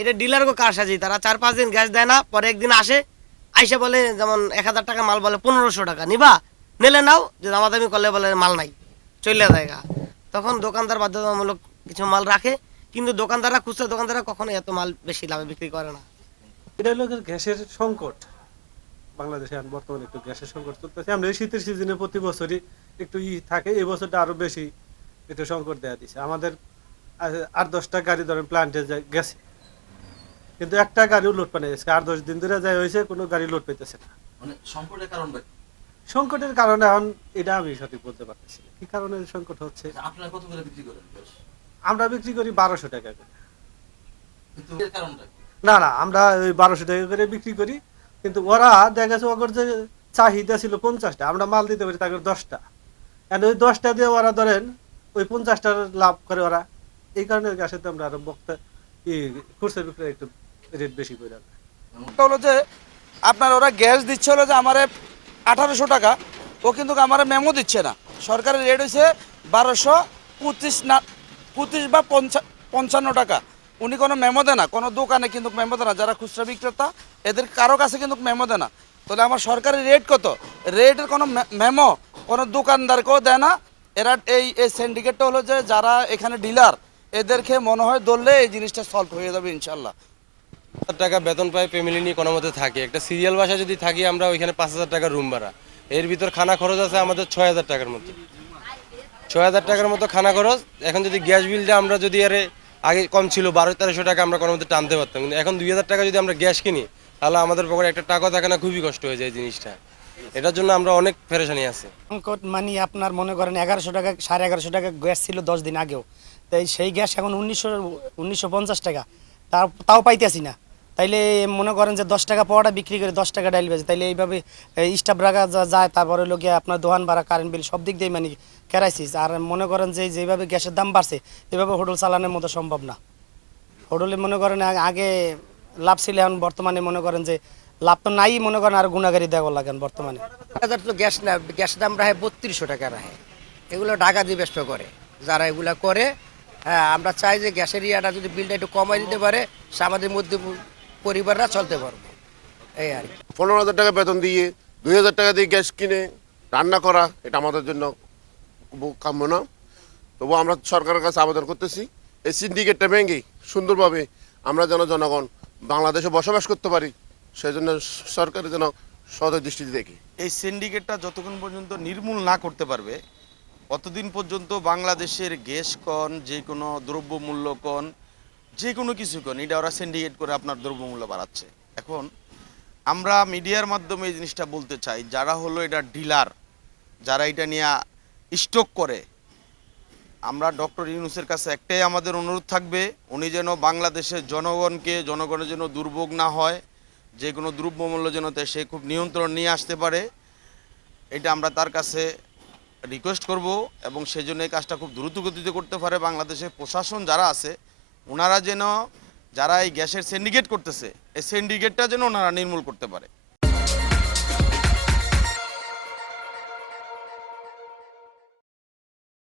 এটা ডিলারকে কারসাজি, তারা 4-5 দিন গ্যাস দেয় না, পরে একদিন আসে, আইসা বলে যেমন 1000 টাকা মাল বলে 1500 টাকা নিবা, নিলে নাও, যে দামাদামি করলে বলে মাল নাই, চলে জায়গা। তখন দোকানদার বাধ্যতামূলক কিছু মাল রাখে, কিন্তু দোকানদাররা, খুচরা দোকানদাররা কখনো এত মাল বেশি লাভে বিক্রি করে না। এটা হলো গ্যাসের সংকট। বাংলাদেশে এখন বর্তমানে একটু গ্যাসের সংকট চলতেছে। আমরা এই শীতের সিজনে প্রতি বছরই একটু থাকে, এই বছরটা আরো বেশি একটু সংকট দেখা দিচ্ছে আমাদের। 8-10টা গাড়ি ধরেন প্লান্টে গেছে, কিন্তু একটা গাড়িও লোড পানি যাচ্ছে, 8-10 দিন ধরে যাই হয়েছে, কোনো গাড়ি লোড পাইতেছে না। মানে সংকটের কারণটা কি? সংকটের কারণে এখন এটা আমি সঠিক বলতে পারতেছি না কি কারণে সংকট হচ্ছে। আচ্ছা, আপনারা কত করে বিক্রি করেন গ্যাস? আমরা বিক্রি করি 1200 টাকা করে। কিন্তু এর কারণটা কি? না না, আমরা ওই 1200 টাকা করে বিক্রি করি, কিন্তু ওরা দেখা গেছে ওদের যে চাহিদা ছিল 50টা, আমরা মাল দিতে পারি তাদের 10টা, আর ওই 10টা দিয়ে ওরা ধরেন ওই 50টার লাভ করে ওরা। এই কারণে গ্যাসের দাম আরো বক্তা খুচরা বিক্রয় একটু রেট বেশি করে দেয়। একটা হলো যে আপনার ওরা গ্যাস দিচ্ছে হলো যে আমার 1800 টাকা, ও কিন্তু আমার মেমো দিচ্ছে না। সরকারের রেট হয়েছে 1225 না 25 বা 55 টাকা। উনি কোনো মেমো দেয় না, কোনো দোকানে কিন্তু মেমো দেয় না, যারা খুচরা বিক্রেতা এদের কারো কাছে কিন্তু মেমো দেয় না। তাহলে আমার সরকারি রেট কত, রেটের কোনো মেমো কোনো দোকানদারকেও দেয় না। এরা এই সিন্ডিকেটটা হলো যে যারা এখানে ডিলার, এদেরকে মনে হয় ধরলে এই জিনিসটা সলভ হয়ে যাবে ইনশাল্লাহ। টাকা বেতন পাই, ফ্যামিলি নিয়ে কোনো মতে থাকি। একটা সিরিয়াল বাসা যদি থাকি আমরা, ওইখানে 5000 টাকা রুম ভাড়া, এর ভিতর খানা খরচ আছে আমাদের 6000 টাকার মতো। 6000 টাকার মতো খানা খরচ। এখন যদি গ্যাস বিলটা আমরা যদি আরে আগে কম ছিল 1200-1300 টাকা আমরা কোনো মতে টানতে পারতাম, কিন্তু এখন 2000 টাকা যদি আমরা গ্যাস কিনি, তাহলে আমাদের পকেটে একটা টাকা থাকে না, খুবই কষ্ট হয়ে যায় জিনিসটা। এটার জন্য আমরা অনেক পেরেশানি আছে। সংকট মানে আপনার মনে করেন 1100 টাকা, 1150 টাকা গ্যাস ছিল 10 দিন আগেও, তাই সেই গ্যাস এখন 1950 টাকা, তাও পাইতেছি না। তাইলে মনে করেন যে 10 টাকা পাওয়াটা বিক্রি করে 10 টাকা ডাইল বেজে, তাইলে এইভাবে স্টাফ রাখা যায়, তারপরে লোকে আপনার দোকান ভাড়া, কারেন্ট বিল সব দিক দিয়ে মানে ক্রাইসিস। আর মনে করেন যে যেভাবে গ্যাসের দাম বাড়ছে, এভাবে হোটেল চালানোর মতো সম্ভব না। হোটেলে মনে করেন আগে লাভ ছিল, এখন বর্তমানে মনে করেন যে লাভ তো নাই, মনে করেন আর গুণাগারি দেওয়া লাগেন বর্তমানে। হাজার তো গ্যাস না, গ্যাসের দাম রাখে 3200 টাকা রাখে। এগুলো ঢাকা দিয়ে ব্যস্ত করে যারা এগুলা করে। হ্যাঁ, আমরা চাই যে গ্যাসের ইয়াটা যদি বিলটা একটু কমাই দিতে পারে, সে আমাদের মধ্যে পরিবাররা চলতে পারবো, এই আর কি। 15,000 টাকা বেতন দিয়ে 2,000 টাকা দিয়ে গ্যাস কিনে রান্না করা, এটা আমাদের জন্য কাম্য না। তবু আমরা সরকারের কাছে আবেদন করতেছি, এই সিন্ডিকেটটা ভেঙে সুন্দরভাবে আমরা যেন জনগণ বাংলাদেশে বসবাস করতে পারি, সেই জন্য সরকারের যেন সদয় দৃষ্টিতে দেখি। এই সিন্ডিকেটটা যতক্ষণ পর্যন্ত নির্মূল না করতে পারবে, অতদিন পর্যন্ত বাংলাদেশের গ্যাস কন, যে কোনো দ্রব্যমূল্য কন, যে কোনো কিছু কন, এটা ওরা সিন্ডিকেট করে আপনার দ্রব্যমূল্য বাড়াচ্ছে। এখন আমরা মিডিয়ার মাধ্যমে এই জিনিসটা বলতে চাই, যারা হলো এটা ডিলার, যারা এটা নিয়ে স্টক করে, আমরা ডক্টর ইউনূসের কাছে একটাই আমাদের অনুরোধ থাকবে, উনি যেন বাংলাদেশের জনগণের জন্য দুর্ভোগ না হয়, যে কোনো দ্রব্যমূল্য যেন সে খুব নিয়ন্ত্রণ নিয়ে আসতে পারে, এটা আমরা তার কাছে রিকোয়েস্ট করব। এবং সেজন্য এই কাজটা খুব দ্রুত গতিতে করতে পারে বাংলাদেশের প্রশাসন যারা আছে, ওনারা যেন, যারা এই গ্যাসের সিন্ডিকেট করতেছে, এই সিন্ডিকেটটা যেন ওনারা নির্মূল করতে পারে।